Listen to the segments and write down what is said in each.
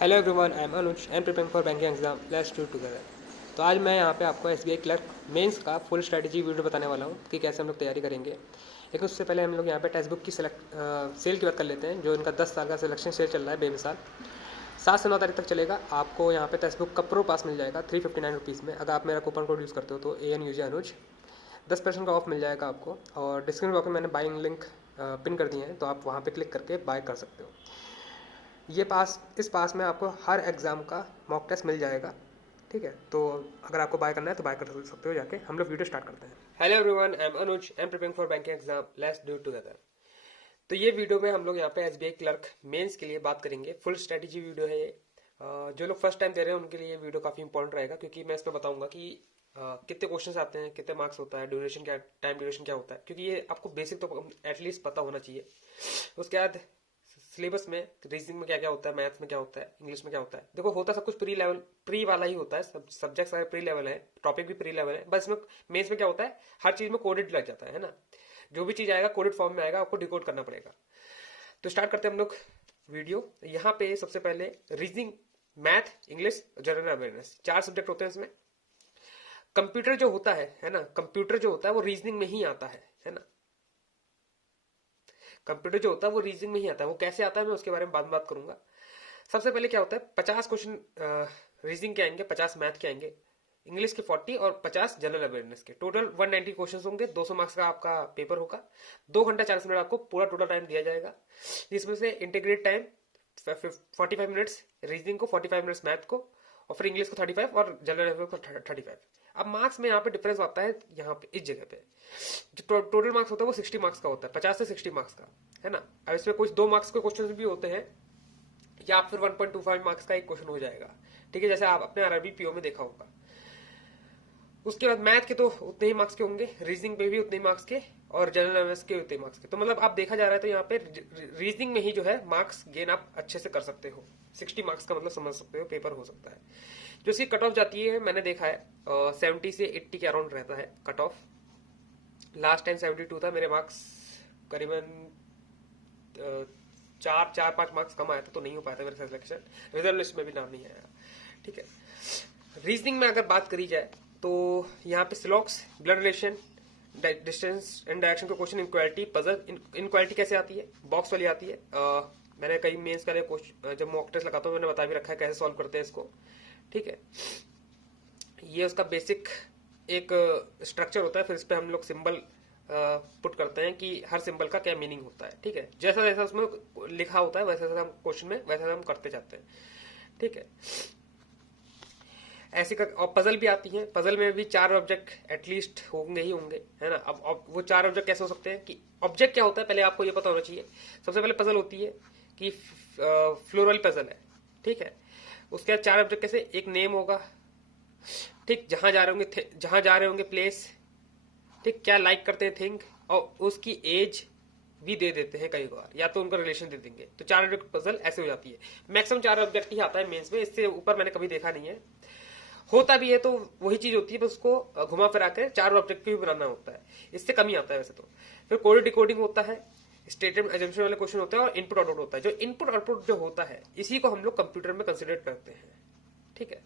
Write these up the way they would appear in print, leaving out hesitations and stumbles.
Hello everyone, I am Anuj. I am preparing for banking exam. Let's do together. तो आज मैं यहाँ पे आपको एसबीआई क्लर्क मेंस का फुल स्ट्रेटजी वीडियो बताने वाला हूँ कि कैसे हम लोग तैयारी करेंगे। लेकिन उससे पहले हम लोग यहाँ पे टेक्स्ट बुक की सेल की बात कर लेते हैं। जो इनका 10 साल का सिलेक्शन सेल चल रहा है बेमिसाल 7 से 9 तारीख तक चलेगा। आपको यहाँ पे टेक्स्ट बुक का प्रो पास मिल जाएगा 359 रुपीज़ में। अगर आप मेरा कूपन कोड यूज़ करते हो तो ANUJ अनुज 10% का ऑफ मिल जाएगा आपको। और डिस्क्रिप्शन बॉक्स में मैंने बाइंग लिंक पिन कर दिए हैं, तो आप वहाँ पे क्लिक करके बाय कर सकते हो। इस पास में आपको हर एग्ज़ाम का मॉक टेस्ट मिल जाएगा। ठीक है, तो अगर आपको बाय करना है तो बाय कर सकते हो जाके। हम लोग वीडियो स्टार्ट करते हैं। Hello everyone, I am Anuj. I am preparing for banking exam. Let's do together. तो ये वीडियो में हम लोग यहाँ पे एसबीआई क्लर्क मेंस के लिए बात करेंगे। फुल स्ट्रेटेजी वीडियो है ये। जो लोग फर्स्ट टाइम दे रहे हैं उनके लिए ये वीडियो काफ़ी इंपॉर्टेंट रहेगा, क्योंकि मैं इसमें बताऊंगा कि कितने क्वेश्चंस आते हैं, कितने मार्क्स होता है, ड्यूरेशन क्या, टाइम ड्यूरेशन क्या होता है, क्योंकि ये आपको बेसिक तो एटलीस्ट पता होना चाहिए। उसके बाद सिलेबस में रीजनिंग में क्या क्या होता है, मैथ्स में क्या होता है, इंग्लिश में क्या होता है। देखो, होता सब कुछ प्री वाला ही होता है। सब सब्जेक्ट सारे प्री लेवल है, टॉपिक भी प्री लेवल है। बस इसमें मेंस में क्या होता है, हर चीज में कोडेड लग जाता है ना। जो भी चीज आएगा कोडेड फॉर्म में आएगा, आपको डिकोड करना पड़ेगा। तो स्टार्ट करते हैं हम लोग वीडियो। यहाँ पे सबसे पहले reasoning, math, English, general awareness, 4 subject होते हैं इसमें। कंप्यूटर जो होता है ना, कंप्यूटर जो होता है वो रीजनिंग में ही आता है ना। कंप्यूटर जो होता है वो रीजनिंग में ही आता है। वो कैसे आता है मैं उसके बारे में बाद में बात करूंगा। सबसे पहले क्या होता है, 50 क्वेश्चन रीजनिंग के आएंगे, 50 मैथ के आएंगे, इंग्लिश के 40 और 50 जनरल अवेयरनेस के। टोटल 190 क्वेश्चन होंगे। 200 मार्क्स का आपका पेपर होगा। 2 घंटा 40 मिनट आपको पूरा टोटल टाइम दिया जाएगा, जिसमें से इंटीग्रेट टाइम 45 मिनट्स रीजनिंग को, 45 मिनट्स मैथ को, और फिर इंग्लिश को 35 और जनरल अवेयरनेस को 35। अब मार्क्स में यहाँ पे डिफरेंस आता है। यहाँ पे इस जगह पे जो टोटल मार्क्स होता है वो 60 मार्क्स का होता है, 50 से 60 मार्क्स का, है ना। अब इसमें कुछ 2 मार्क्स के क्वेश्चन भी होते हैं, या फिर 1.25 मार्क्स का एक क्वेश्चन हो जाएगा। ठीक है, जैसे आप अपने आरआरबी पीओ में देखा होगा। उसके बाद मैथ के तो उतने ही मार्क्स के होंगे, रीजनिंग पे भी उतने ही मार्क्स के, और जनरल अवेयरनेस के उतने ही मार्क्स के। तो मतलब आप देखा जा रहा है तो यहाँ पे रीजनिंग में ही जो है मार्क्स गेन आप अच्छे से कर सकते हो। 60 मार्क्स का मतलब समझ सकते हो पेपर हो सकता है। जो इसकी कट ऑफ जाती है, मैंने देखा है 70 से 80 के अराउंड रहता है कट ऑफ। लास्ट टाइम 72 था। मेरे मार्क्स करीबन 4-5 मार्क्स कम आया था, तो नहीं हो पाया था मेरा सिलेक्शन। रिजल्ट लिस्ट में भी नाम नहीं आया। ठीक है, रीजनिंग में अगर बात करी जाए तो यहाँ पे सिलॉक्स, blood relation, distance and direction के क्वेश्चन, इनक्वालिटी, पजल। इनक्वालिटी कैसे आती है, बॉक्स वाली आती है। मैंने कई मेंस का जब मॉक टेस्ट लगाता हूँ मैंने बता भी रखा है कैसे सॉल्व करते हैं इसको। ठीक है, ये उसका बेसिक एक स्ट्रक्चर होता है। फिर इस पर हम लोग सिंबल पुट करते हैं कि हर सिंबल का क्या मीनिंग होता है। ठीक है, जैसा जैसा उसमें लिखा होता है वैसा वैसा हम क्वेश्चन में वैसा हम करते जाते हैं। ठीक है, ऐसे कर। और पजल भी आती है। पजल में भी 4 ऑब्जेक्ट एटलीस्ट होंगे ही होंगे, है ना। अब वो 4 ऑब्जेक्ट कैसे हो सकते हैं, कि ऑब्जेक्ट क्या होता है पहले आपको ये पता होना चाहिए। सबसे पहले पजल होती है कि फ्लोरल पजल है। ठीक है, उसके बाद 4 ऑब्जेक्ट कैसे, एक नेम होगा, ठीक, जहां जा रहे होंगे प्लेस, ठीक, क्या लाइक करते हैं थिंग, और उसकी एज भी दे देते हैं कई बार, या तो उनका रिलेशन दे देंगे। तो 4 ऑब्जेक्ट पजल ऐसे हो जाती है। मैक्सिमम 4 ऑब्जेक्ट ही आता है मेंस में, इससे ऊपर मैंने कभी देखा नहीं है। होता भी है तो वही चीज होती है, बस उसको घुमा फिरा कर 4 ऑब्जेक्ट भी बनाना होता है। इससे कम ही आता है वैसे तो। फिर कोड डिकोडिंग होता है, स्टेटमेंट एजम्पशन वाले क्वेश्चन होते हैं, और इनपुट आउटपुट होता है। जो इनपुट आउटपुट जो होता है इसी को हम लोग कंप्यूटर में कंसिडर करते हैं। ठीक है,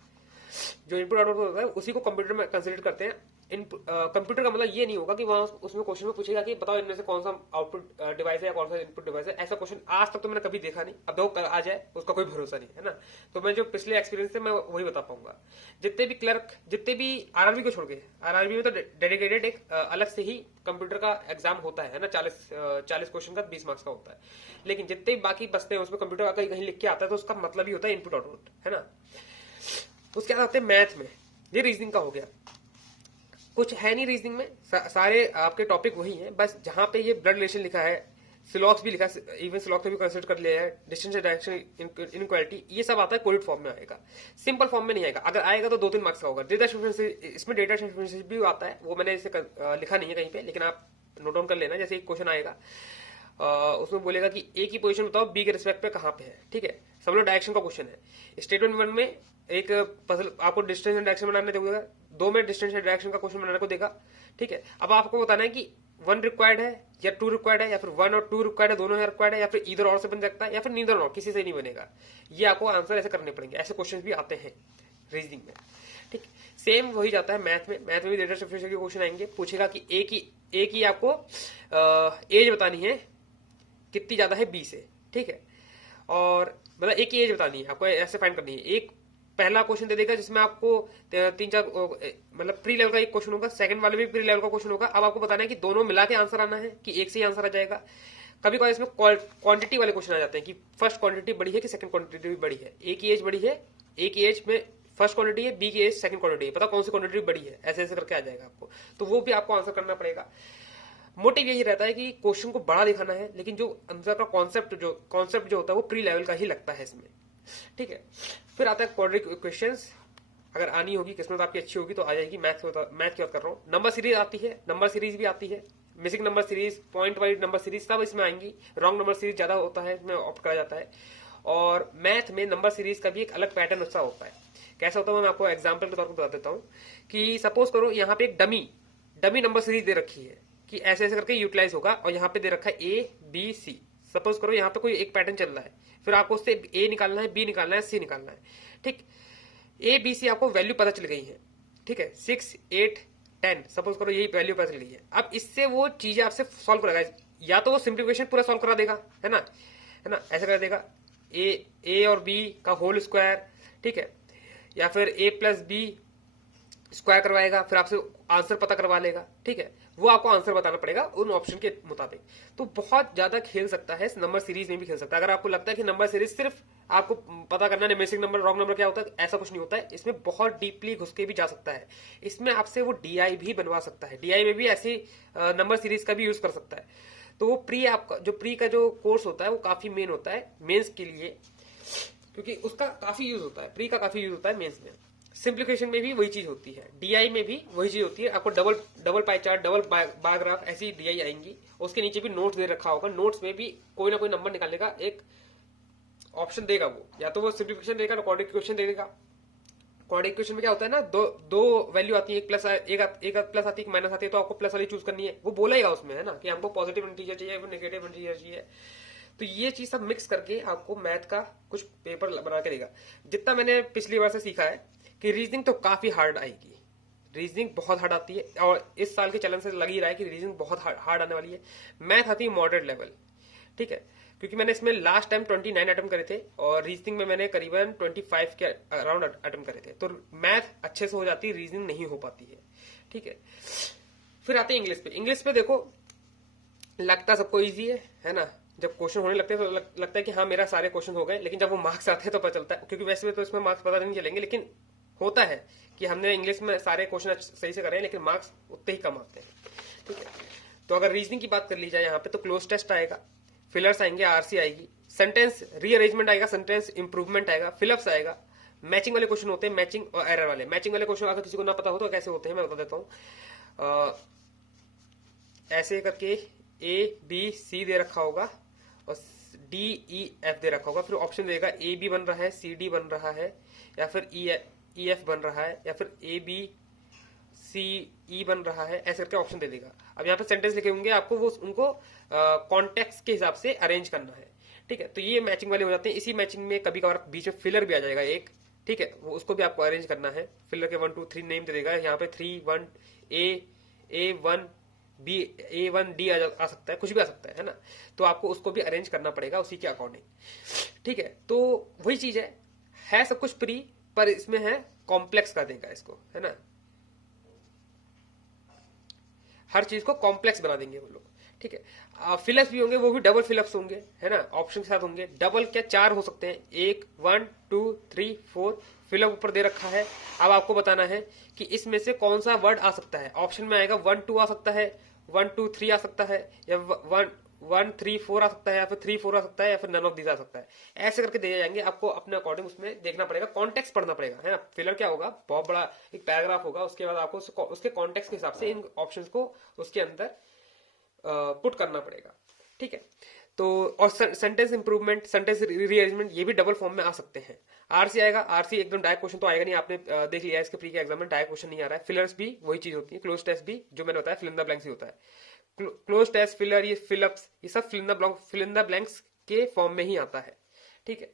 जो इनपुट आउटपुट होता है उसी को कंप्यूटर में कंसिडर करते हैं। कंप्यूटर का मतलब ये नहीं होगा कि वहां उसमें क्वेश्चन में पूछेगा कि बताओ इनमें से कौन सा आउटपुट डिवाइस है या कौन सा इनपुट डिवाइस है। ऐसा क्वेश्चन आज तक तो मैंने कभी देखा नहीं। अब देखो आ जाए उसका कोई भरोसा नहीं, है ना। तो मैं जो पिछले एक्सपीरियंस से मैं वही बता पाऊंगा। जितने भी क्लर्क, जितने भी आरआरबी को छोड़ के, आरआरबी में तो डेडिकेटेड एक अलग से ही कंप्यूटर का एग्जाम होता है ना। 40 क्वेश्चन का 20 मार्क्स का होता है। लेकिन जितने भी बाकी बचते हैं उसमें कंप्यूटर का कहीं कहीं लिख के आता है, तो उसका मतलब ही होता है इनपुट आउटपुट, है ना। उसके बाद आते हैं मैथ में। ये रीजनिंग का हो गया, कुछ है नहीं रीजनिंग में। सारे आपके टॉपिक वही हैं, बस जहां पे ये ब्लड रिलेशन लिखा है, सिलॉक्स भी लिखा है, इवन सिलॉक्स भी कंसिडर कर लिया है, डिस्टेंस डायरेक्शन, इनक्वालिटी, ये सब आता है कोडेड फॉर्म में आएगा। सिंपल फॉर्म में नहीं आएगा। अगर आएगा तो 2-3 मार्क्स का होगा। डेटा इसमें डेटा भी आता है, वो मैंने इसे लिखा नहीं है कहीं पे, लेकिन आप नोट डाउन कर लेना। जैसे एक क्वेश्चन आएगा, उसमें बोलेगा कि ए की पोजीशन बताओ बी के रिस्पेक्ट पे कहाँ पे है, ठीक है। समझ लो डायरेक्शन का क्वेश्चन है। स्टेटमेंट 1 में एक पजल आपको डिस्टेंस एंड डायरेक्शन बनाने देगा, 2 में डिस्टेंस एंड डायरेक्शन का क्वेश्चन बनाने को देगा, ठीक है। अब आपको बताना है कि 1 रिक्वायर्ड है या 2 रिक्वायर्ड है, या फिर 1 और 2 रिक्वायर्ड है, दोनों रिक्वायर्ड है, या फिर इधर और से बन सकता है, या फिर नीदर और, किसी से नहीं बनेगा। ये आपको आंसर ऐसे करने पड़ेंगे। ऐसे क्वेश्चन भी आते हैं रीजनिंग में, ठीक। सेम वही जाता है मैथ में। मैथ में भी डेटा स्ट्रक्चर के क्वेश्चन आएंगे, पूछेगा कि ए की आपको एज बतानी है कितनी ज्यादा है बी से, ठीक है। और मतलब एक की एज बतानी है आपको, ऐसे फाइंड करनी है। एक पहला क्वेश्चन दे देगा जिसमें आपको 3-4 मतलब प्री लेवल का एक क्वेश्चन होगा, सेकंड वाले भी प्री लेवल का क्वेश्चन होगा। अब आपको बताना है कि दोनों मिला के आंसर आना है कि एक से ही आंसर आ जाएगा। कभी कभी इसमें क्वांटिटी वाले क्वेश्चन आ जाते हैं कि फर्स्ट क्वांटिटी बड़ी है कि सेकंड क्वांटिटी भी बड़ी है। ए की एज बड़ी है, ए की एज में फर्स्ट क्वांटिटी है, बी की एज सेकंड क्वांटिटी है, पता कौन सी क्वांटिटी बड़ी है, ऐसे ऐसे करके आ जाएगा आपको। तो वो भी आपको आंसर करना पड़ेगा। मोटिव यही रहता है कि क्वेश्चन को बड़ा दिखाना है, लेकिन जो अंदर का कॉन्सेप्ट जो होता है वो प्री लेवल का ही लगता है इसमें, ठीक है। फिर आता है क्वाड्रेटिक इक्वेशंस। अगर आनी होगी, किस्मत आपकी अच्छी होगी तो आ जाएगी। मैथ की बात कर रहा हूँ। नंबर सीरीज आती है, नंबर सीरीज भी आती है, missing number series, point wise number series, सब इसमें आएंगी। रॉन्ग नंबर सीरीज ज्यादा होता है, इसमें ऑप्ट करा जाता है। और मैथ में नंबर सीरीज का भी एक अलग पैटर्न अच्छा होता है। कैसा होता है मैं आपको एग्जाम्पल के तौर पर बता देता हूँ कि सपोज करो यहाँ पे एक डमी नंबर सीरीज दे रखी है कि ऐसे ऐसे करके यूटिलाइज होगा, और यहाँ पे दे रखा है ए बी सी। सपोज करो यहाँ पे कोई एक पैटर्न चल रहा है, फिर आपको उससे ए निकालना है, बी निकालना है, सी निकालना है, ठीक। ए बी सी आपको वैल्यू पता चल गई है, ठीक है, 6 8 10 सपोज करो यही वैल्यू पता चल गई है। अब इससे वो चीजें आपसे सॉल्व कराएगा, या तो वो सिंप्लीफिकेशन पूरा सॉल्व करा देगा, है ना, ऐसा कर देगा ए और बी का होल स्क्वायर, ठीक है, या फिर ए प्लस बी स्क्वायर करवाएगा, फिर आपसे आंसर पता करवा लेगा, ठीक है। वो आपको आंसर बताना पड़ेगा उन ऑप्शन के मुताबिक। तो बहुत ज्यादा खेल सकता है, नंबर सीरीज में भी खेल सकता है। अगर आपको लगता है कि नंबर सीरीज सिर्फ आपको पता करना है मिसिंग नंबर रॉन्ग नंबर क्या होता है, ऐसा कुछ नहीं होता है। इसमें बहुत डीपली घुस के भी जा सकता है। इसमें आपसे वो डीआई भी बनवा सकता है, डीआई में भी ऐसी नंबर सीरीज का भी यूज कर सकता है। तो वो प्री का जो कोर्स होता है वो काफी मेन होता है मेंस के लिए, क्योंकि उसका काफी यूज होता है, प्री का काफी यूज होता है मेंस में। सिंप्लीफिकेशन में भी वही चीज होती है, डीआई में भी वही चीज होती है। आपको double pie chart, double bar graph, ऐसी डीआई आएंगी। उसके नीचे भी नोट्स दे रखा होगा, नोट्स में भी कोई ना कोई नंबर निकालने का एक ऑप्शन देगा वो, या तो वो सिंप्लीफिकेशन देगा, क्वाड्रेटिक इक्वेशन देगा। क्वाड्रेटिक इक्वेशन में क्या होता है ना, दो वैल्यू आती है, एक प्लस आती है, एक माइनस आती है, तो आपको प्लस वाली चूज करनी है। वो बोलेगा उसमें, है ना, कि हमको पॉजिटिव इंटीजर चाहिए, नेगेटिव इंटीजर चाहिए। तो ये चीज सब मिक्स करके आपको मैथ का कुछ पेपर बना के देगा। जितना मैंने पिछली बार से सीखा है कि रीजनिंग तो काफी हार्ड आएगी, रीजनिंग बहुत हार्ड आती है, और इस साल के चलन से लग ही रहा है कि रीजनिंग बहुत हार्ड आने वाली है। मैथ आती है मॉडरेट लेवल, ठीक है, क्योंकि मैंने इसमें लास्ट टाइम 29 अटेम्प्ट करे थे, और रीजनिंग में मैंने करीबन 25 के अराउंड अटेम्प्ट करे थे। तो मैथ अच्छे से हो जाती है, रीजनिंग नहीं हो पाती है, ठीक है। फिर आते हैं इंग्लिश पे। इंग्लिश पे देखो, लगता सबको ईजी है ना। जब क्वेश्चन होने लगते हैं तो लगता है कि हाँ मेरा सारे क्वेश्चन हो गए, लेकिन जब वो मार्क्स आते हैं तो पता चलता है, क्योंकि वैसे तो इसमें मार्क्स पता नहीं चलेंगे, लेकिन होता है कि हमने इंग्लिश में सारे क्वेश्चन सही से करे हैं, लेकिन मार्क्स उतने ही कम आते हैं, ठीक है। तो अगर रीजनिंग की बात कर ली जाए यहाँ पे, तो क्लोज टेस्ट आएगा, फिलर्स आएंगे, आरसी आएगी, सेंटेंस रीअरेंजमेंट आएगा, सेंटेंस इंप्रूवमेंट आएगा, फिलअप्स आएगा, मैचिंग वाले क्वेश्चन होते हैं, मैचिंग और एरर वाले। मैचिंग वाले क्वेश्चन अगर किसी को ना पता हो तो कैसे होते हैं मैं बता देता हूँ। ऐसे करके ए बी सी दे रखा होगा और डी ई एफ दे रखा होगा, फिर ऑप्शन देगा ए बी बन रहा है, सी डी बन रहा है, या फिर ई एफ बन रहा है, या फिर ए बी सी ई बन रहा है, ऐसे करके ऑप्शन दे देगा। अब यहाँ पे सेंटेंस लिखे होंगे, आपको वो उनको कॉन्टेक्स्ट के हिसाब से अरेंज करना है, ठीक है। तो ये मैचिंग वाले हो जाते हैं। इसी मैचिंग में कभी कभार बीच में फिलर भी आ जाएगा एक, ठीक है, वो उसको भी आपको अरेंज करना है। फिलर के 1 2 3 नेम दे देगा, यहाँ पे 3 1 A1 बी A1 D आ सकता है, कुछ भी आ सकता है ना। तो आपको उसको भी अरेंज करना पड़ेगा उसी के अकॉर्डिंग, ठीक है। तो वही चीज है सब कुछ प्री, पर इसमें है कॉम्प्लेक्स कर देगा इसको, है ना, हर चीज को कॉम्प्लेक्स बना देंगे वो लोग, ठीक है। फिलअप्स भी होंगे, वो भी डबल फिलअप्स होंगे, है ना, ऑप्शन के साथ होंगे। डबल क्या, 4 हो सकते हैं, 1 2 3 4 फिलअप ऊपर दे रखा है। अब आपको बताना है कि इसमें से कौन सा वर्ड आ सकता है। ऑप्शन में आएगा 1 2 आ सकता है, 1 2 3 आ सकता है, या 1 3 4 आ सकता है, या फिर 3 4 आ सकता है, या फिर नन ऑफ दीज आ सकता है। ऐसे करके दिए जाएंगे, आपको अपने अकॉर्डिंग उसमें देखना पड़ेगा, कॉन्टेक्स्ट पढ़ना पड़ेगा, है ना। फिलर क्या होगा, बहुत बड़ा एक पैराग्राफ होगा, उसके बाद आपको उसके कॉन्टेक्स्ट के हिसाब से इन ऑप्शंस को उसके अंदर पुट करना पड़ेगा। ठीक है। तो और सेंटेंस इंप्रूवमेंट, सेंटेंस रीअरेंजमेंट, ये भी डबल फॉर्म में आ सकते हैं। आरसी आएगा, आरसी एकदम डायरेक्ट क्वेश्चन तो आएगा नहीं, आपने देख लिया है इसके प्री के एग्जाम में डायरेक्ट क्वेश्चन नहीं आ रहा है। फिलर्स भी वही चीज होती है, क्लोज टेस्ट भी जो मैंने बताया फिल इन द ब्लैंक्स ही होता है। क्लोज टेस्ट, फिलर, ये फिलअप्स, ये सब फिल इन द ब्लैंक्स के फॉर्म में ही आता है। ठीक है।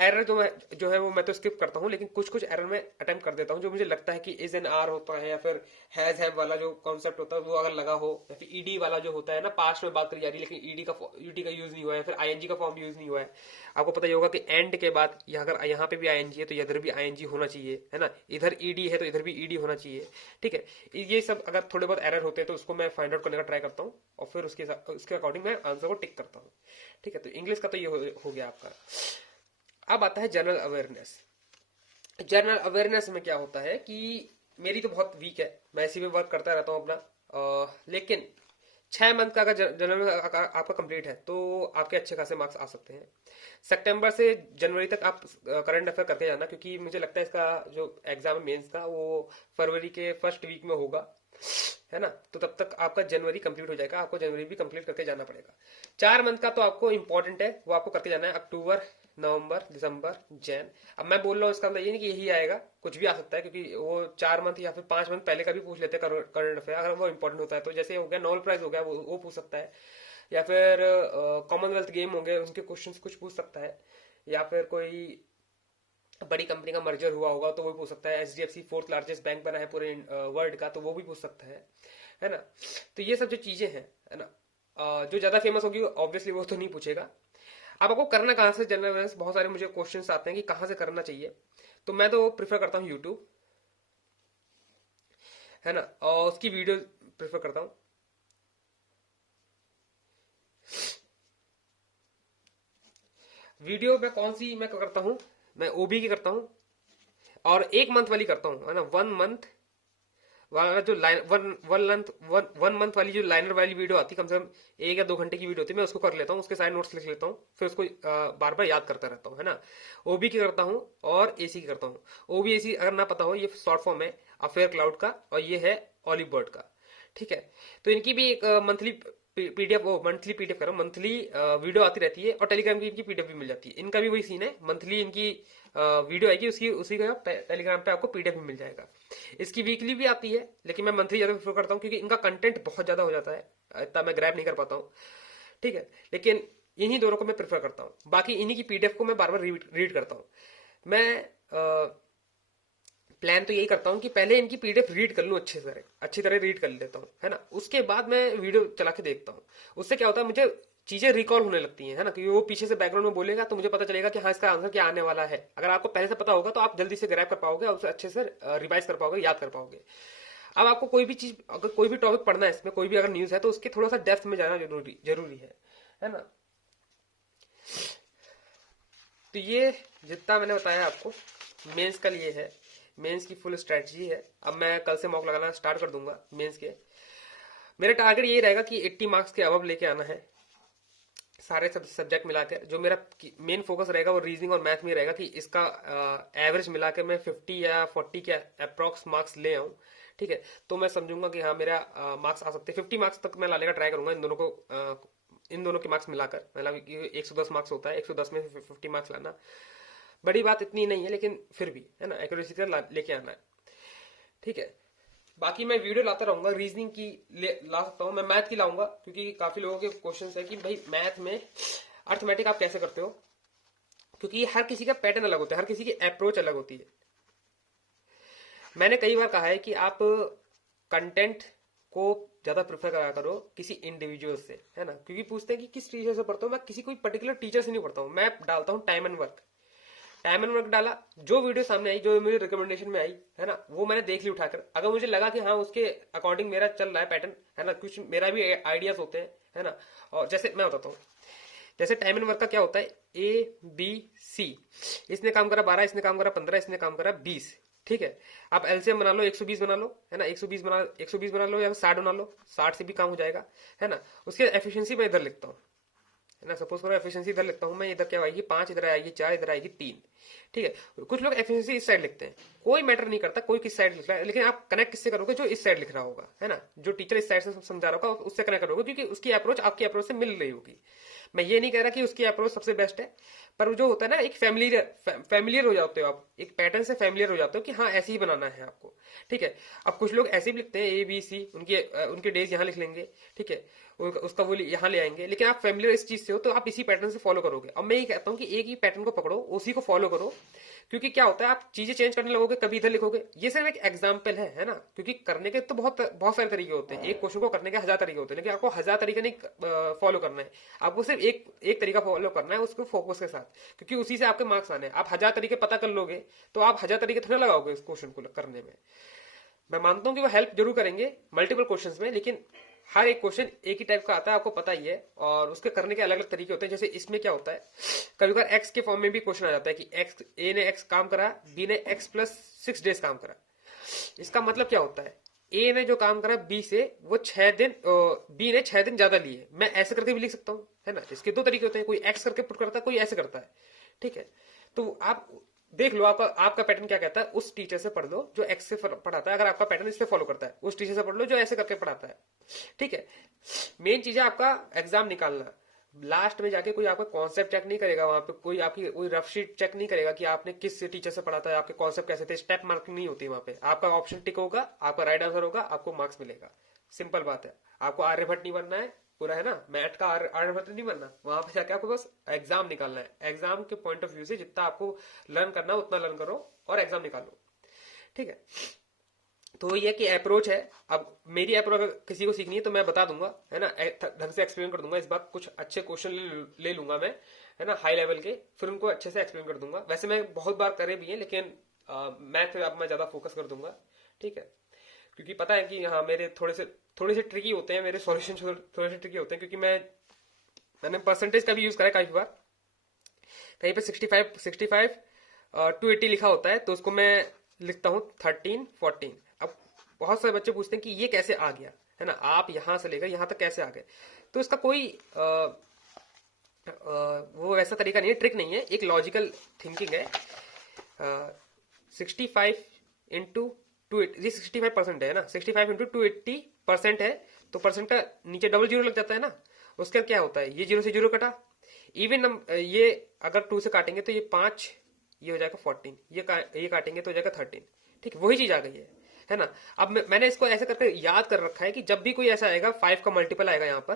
एरर जो है वो मैं तो स्किप करता हूँ, लेकिन कुछ कुछ एरर में अटेम्प्ट कर देता हूँ जो मुझे लगता है कि इज एन आर होता है, या फिर हैज हैव वाला जो कॉन्सेप्ट होता है वो अगर लगा हो, या फिर ईडी वाला जो होता है ना, पास्ट में बात करी जा रही है लेकिन ईडी का यूज नहीं हुआ है, फिर आईएनजी का फॉर्म यूज नहीं हुआ है। आपको पता ही होगा कि एंड के बाद अगर यहाँ पे भी आईएनजी है तो इधर भी आईएनजी होना चाहिए, है ना, इधर ईडी है तो इधर भी ईडी होना चाहिए। ठीक है। ये सब अगर थोड़े बहुत एरर होते हैं तो उसको मैं फाइंड आउट करने का ट्राई करता हूँ, और फिर उसके अकॉर्डिंग मैं आंसर को टिक करता हूँ। ठीक है। तो इंग्लिश का तो ये हो गया आपका। अब आता है जनरल अवेयरनेस। जनरल अवेयरनेस में क्या होता है कि मेरी तो बहुत वीक है, मैं इसी में वर्क करता रहता हूँ अपना, लेकिन 6 मंथ का अगर जनरल आपका कंप्लीट है तो आपके अच्छे खासे मार्क्स आ सकते हैं। सितंबर से जनवरी तक आप करंट अफेयर करके जाना, क्योंकि मुझे लगता है इसका जो एग्जाम है मेंस का वो फरवरी के फर्स्ट वीक में होगा, है ना। तो तब तक आपका जनवरी कंप्लीट हो जाएगा, आपको जनवरी भी कंप्लीट करके जाना पड़ेगा। 4 मंथ का तो आपको इंपॉर्टेंट है, वो आपको करके जाना है, अक्टूबर, नवंबर, दिसंबर, जैन। अब मैं बोल रहा हूँ इसका मतलब ये नहीं कि यही आएगा, कुछ भी आ सकता है, क्योंकि वो 4 मंथ या फिर 5 मंथ पहले का भी पूछ लेते हैं करंट अफेयर, अगर वो इंपॉर्टेंट होता है तो। जैसे हो गया नोबेल प्राइज हो गया, वो पूछ सकता है, या फिर कॉमनवेल्थ गेम होंगे उनके क्वेश्चंस कुछ पूछ सकता है, या फिर कोई बड़ी कंपनी का मर्जर हुआ होगा तो वो भी पूछ सकता है। एचडीएफसी फोर्थ लार्जेस्ट बैंक बना है पूरे वर्ल्ड का, तो वो भी पूछ सकता है ना। तो ये सब जो चीजें हैं, है ना, जो ज्यादा फेमस होगी ऑब्वियसली वो तो नहीं पूछेगा। अब आपको करना कहाँ से जनरल अवेयरनेस, बहुत सारे मुझे क्वेश्चंस आते हैं कि कहाँ से करना चाहिए, तो मैं तो प्रिफर करता हूँ यूट्यूब, है ना, और उसकी वीडियो प्रेफर करता हूँ। वीडियो में कौन सी मैं करता हूँ, मैं ओबी की करता हूँ, और 1 मंथ वाली करता हूँ, है ना, 1 मंथ वाला जो लाइन वन मंथ वाली जो लाइनर वाली वीडियो आती है, कम से कम 1 या 2 घंटे की वीडियो होती है, मैं उसको कर लेता हूँ, उसके सारे नोट्स लिख लेता हूँ, फिर उसको बार बार याद करता रहता हूँ, है ना। ओबी की करता हूँ और एसी की करता हूँ। ओबी एसी अगर ना पता हो, ये शॉर्ट फॉर्म है अफेयर क्लाउड का, और ये है ऑलिव बर्ड का। ठीक है। तो इनकी भी एक मंथली पीडीएफ, वो मंथली पीडीएफ करो, मंथली वीडियो आती रहती है, और टेलीग्राम की इनकी पीडीएफ भी मिल जाती है। इनका भी वही सीन है, मंथली इनकी वीडियो आएगी, उसी का टेलीग्राम पे आपको पीडीएफ भी मिल जाएगा। इसकी वीकली भी आती है, लेकिन मैं मंथली ज्यादा प्रेफर करता हूँ, क्योंकि इनका कंटेंट बहुत ज्यादा हो जाता है, इतना मैं ग्रैब नहीं कर पाता हूँ। ठीक है। लेकिन इन्हीं दोनों को मैं प्रेफर करता हूँ, बाकी इन्हीं की पीडीएफ को मैं बार बार रीड करता हूँ। मैं प्लान तो यही करता हूँ कि पहले इनकी पीडीएफ रीड कर लूँ, अच्छी तरह रीड कर लेता हूँ, है ना, उसके बाद मैं वीडियो चला के देखता हूँ। उससे क्या होता है, मुझे चीजें रिकॉल होने लगती हैं, है ना, क्योंकि वो पीछे से बैकग्राउंड में बोलेगा तो मुझे पता चलेगा कि हाँ इसका आंसर क्या आने वाला है। अगर आपको पहले से पता होगा तो आप जल्दी से ग्रैब कर पाओगे, और उसे अच्छे से रिवाइज कर पाओगे, याद कर पाओगे। अब आपको कोई भी चीज, अगर कोई भी टॉपिक पढ़ना है, इसमें कोई भी अगर न्यूज है, तो उसके थोड़ा सा डेप्थ में जाना जरूरी है ना। तो ये जितना मैंने बताया आपको मेंस का लिए है, मेंस की फुल स्ट्रेटजी है। अब मैं कल से मॉक लगाना स्टार्ट कर दूंगा मेंस के। मेरा टारगेट यही रहेगा कि 80 मार्क्स के अबव लेके आना है, सारे सब्जेक्ट मिलाकर। जो मेरा मेन फोकस रहेगा वो रीजनिंग और मैथ में रहेगा, कि इसका एवरेज मिला के मैं 50 या 40 के अप्रॉक्स मार्क्स ले आऊँ। ठीक है। तो मैं समझूंगा कि हाँ मेरा मार्क्स आ सकते हैं, 50 मार्क्स तक मैं लाने का ट्राई करूंगा इन दोनों के मार्क्स मिलाकर। मतलब 110 मार्क्स होता है, 110 में 50 मार्क्स लाना बड़ी बात इतनी नहीं है, लेकिन फिर भी, है ना, एक्यूरेसी का लेके आना है। ठीक है। बाकी मैं वीडियो लाता रहूंगा, रीजनिंग की ला सकता हूँ, मैं मैथ की लाऊंगा, क्योंकि काफी लोगों के क्वेश्चन है कि भाई मैथ में अर्थमेटिक आप कैसे करते हो, क्योंकि हर किसी का पैटर्न अलग होता है, हर किसी की अप्रोच अलग होती है। मैंने कई बार कहा है कि आप कंटेंट को ज्यादा प्रेफर करा करो किसी इंडिविजुअल से, है ना, क्योंकि पूछते हैं कि किस टीचर से पढ़ता हूँ। मैं किसी कोई पर्टिकुलर टीचर से नहीं पढ़ता हूँ, मैं डालता हूँ time and work. Time and work डाला, जो वीडियो सामने आई, जो मेरी रिकमेंडेशन में आई, है ना, वो मैंने देख ली उठाकर। अगर मुझे लगा कि हाँ उसके अकॉर्डिंग मेरा चल रहा है पैटर्न, है ना, कुछ मेरा भी आइडियाज होते हैं, है ना। और जैसे मैं बताता हूँ, जैसे टाइम एंड वर्क का क्या होता है, ABC, इसने काम करा 12, इसने काम करा 15, इसने काम करा 20। ठीक है। आप एलसीएम बना लो, 120 बना लो, है ना, 120 बना लो, या 60 बना लो, 60 से भी काम हो जाएगा, है ना। उसके एफिशिएंसी मैं इधर लिखता हूँ, है ना। सपोज करो एफिशिएंसी इधर लिखता हूं मैं, इधर क्या आएगी 5, इधर आएगी 4, इधर आएगी 3। ठीक है, कुछ लोग एफिशिएंसी इस साइड लिखते हैं, कोई मैटर नहीं करता कोई किस साइड लिख रहा है, लेकिन आप कनेक्ट किससे करोगे, जो इस साइड लिख रहा होगा, है ना, जो टीचर इस साइड से समझा रहा होगा उससे कनेक्ट करोगे, क्योंकि उसकी अप्रोच आपकी अप्रोच से मिल रही होगी। मैं ये नहीं कह रहा कि उसकी अप्रोच सबसे बेस्ट है, पर जो होता है ना, एक फैमिलियर हो जाते हो आप, एक पैटर्न से फैमिलियर हो जाते हो कि हाँ ऐसे ही बनाना है आपको। ठीक है, अब कुछ लोग ऐसे भी लिखते हैं ABC, उनके डेज यहाँ लिख लेंगे। ठीक है, उसका वो यहाँ ले आएंगे, लेकिन आप फैमिलियर इस चीज से हो तो आप इसी पैटर्न से फॉलो करोगे। अब मैं ये कहता हूँ कि एक ही पैटर्न को पकड़ो, उसी को फॉलो करो, क्योंकि क्या होता है आप चीजें चेंज करने लगोगे, कभी इधर लिखोगे। ये सिर्फ एक एग्जाम्पल है ना, क्योंकि करने के तो बहुत बहुत सारे तरीके होते हैं, एक क्वेश्चन को करने के 1000 तरीके होते हैं, लेकिन आपको 1000 तरीके नहीं फॉलो करना है, आपको सिर्फ एक तरीका फॉलो करना है, उसको फोकस के साथ, क्योंकि उसी से आपके मार्क्स आने हैं। आप 1000 तरीके पता कर लोगे तो आप 1000 तरीके थोड़ा लगाओगे इस क्वेश्चन को करने में। मैं मानता हूं कि वो हेल्प जरूर करेंगे मल्टीपल क्वेश्चंस में, लेकिन हर एक क्वेश्चन एक ही टाइप का आता है, आपको पता ही है, और उसके करने के अलग अलग तरीके होते हैं। जैसे इसमें क्या होता है, कभी कभार एक्स के फॉर्म में भी क्वेश्चन आ जाता है कि एक्स, ए ने एक्स काम करा, बी ने एक्स प्लस 6 डेज काम करा। इसका मतलब क्या होता है, ए ने जो काम करा बी से, वो 6 दिन, बी ने 6 दिन ज्यादा लिए। मैं ऐसे करके भी लिख सकता हूँ, है ना। इसके दो तरीके होते हैं, कोई एक्स करके पुट करता है, कोई ऐसे करता है। ठीक है, तो आप देख लो आपका पैटर्न क्या कहता है, उस टीचर से पढ़ लो जो एक्स से पढ़ाता है। अगर आपका पैटर्न इस पे फॉलो करता है, उस टीचर से पढ़ लो जो ऐसे करके पढ़ाता है। ठीक है, मेन चीज है आपका एग्जाम निकालना। लास्ट में जाके कोई आपका कॉन्सेप्ट चेक नहीं करेगा, वहां पे कोई आपकी कोई रफ शीट चेक नहीं करेगा कि आपने किस टीचर से पढ़ा था, आपके कॉन्सेप्ट कैसे थे। स्टेप मार्किंग नहीं होती वहां पे, आपका ऑप्शन टिक होगा, आपका राइट आंसर होगा, आपको मार्क्स मिलेगा। सिंपल बात है। आपको आर्यभट्ट नहीं बनना है पूरा, है ना, मैथ का आर्यभट्ट नहीं बनना। वहां पे जाके आपको बस एग्जाम निकालना है। एग्जाम के पॉइंट ऑफ व्यू से जितना आपको लर्न करना है उतना लर्न करो और एग्जाम निकालो। ठीक है, तो ये कि अप्रोच है। अब मेरी अप्रोच अगर किसी को सीखनी है तो मैं बता दूंगा, है ना, ढंग से एक्सप्लेन कर दूंगा। इस बार कुछ अच्छे क्वेश्चन ले लूंगा मैं, है ना, हाई लेवल के, फिर उनको अच्छे से एक्सप्लेन कर दूंगा। वैसे मैं बहुत बार करे भी है, लेकिन मैथ पे अब मैं ज्यादा फोकस कर दूंगा। ठीक है, क्योंकि पता है कि हाँ मेरे थोड़े से ट्रिकी होते हैं, मेरे सॉल्यूशन थोड़े से ट्रिकी होते हैं, क्योंकि मैंने परसेंटेज का भी यूज करा है काफी बार। कहीं पे 65 280 लिखा होता है, तो उसको मैं लिखता हूँ 13 14। अब बहुत सारे बच्चे पूछते हैं कि ये कैसे आ गया, है ना, आप यहां से लेकर यहां तक कैसे आ गए। तो इसका कोई वो ऐसा तरीका नहीं है, ट्रिक नहीं है, एक लॉजिकल थिंकिंग है। 65 इंटू 280, 65% है ना, 65 इंटू 280% है, तो परसेंट का नीचे डबल जीरो लग जाता है ना। उसका क्या होता है, ये जीरो से जीरो कटा, इवन नंबर, ये अगर 2 से काटेंगे तो ये 5, ये हो जाएगा 14, ये काटेंगे तो हो जाएगा 13। ठीक, वही चीज आ गई है ना। अब मैंने इसको ऐसे करके याद कर रखा है कि जब भी कोई ऐसा आएगा 5 का मल्टीपल आएगा यहाँ पर,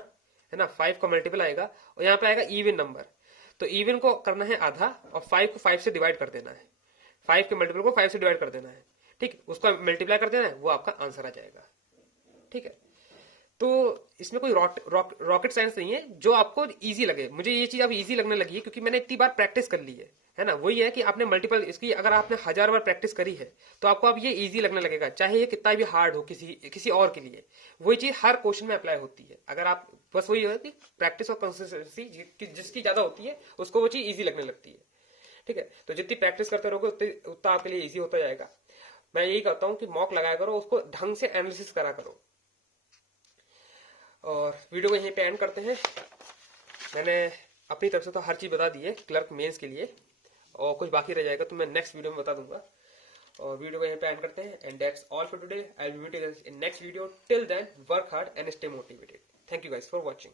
है ना, 5 का मल्टीपल आएगा और यहाँ पे आएगा इवन नंबर, तो इवन को करना है आधा और 5 को 5 से डिवाइड कर देना है, 5 के मल्टीपल को 5 से डिवाइड कर देना है। ठीक, उसको मल्टीप्लाई कर देना है, वो आपका आंसर आ जाएगा। ठीक है, तो इसमें कोई रॉकेट साइंस नहीं है, जो आपको इजी लगे। मुझे ये चीज अब इजी लगने लगी है क्योंकि मैंने इतनी बार प्रैक्टिस कर ली है ना। वही है कि आपने मल्टीपल, इसकी अगर आपने 1000 बार प्रैक्टिस करी है तो आपको अब ये इजी लगने लगेगा, चाहे ये कितना भी हार्ड हो किसी और के लिए। वही चीज हर क्वेश्चन में अप्लाई होती है। अगर आप बस वही है कि प्रैक्टिस और कंसिस्टेंसी जिसकी ज्यादा होती है उसको वो चीज इजी लगने लगती है। ठीक है, तो जितनी प्रैक्टिस करते रहोगे उतना आपके लिए इजी होता जाएगा। मैं यही कहता हूँ कि मॉक लगाया करो, उसको ढंग से एनालिसिस करा करो। और वीडियो को यहीं पे एंड करते हैं। मैंने अपनी तरफ से तो हर चीज बता दी है क्लर्क मेंस के लिए, और कुछ बाकी रह जाएगा तो मैं नेक्स्ट वीडियो में बता दूंगा। और वीडियो को यहीं पे एंड करते हैं। And that's all for today. I will meet you in next video. Till then work hard and stay motivated. Thank you guys for watching.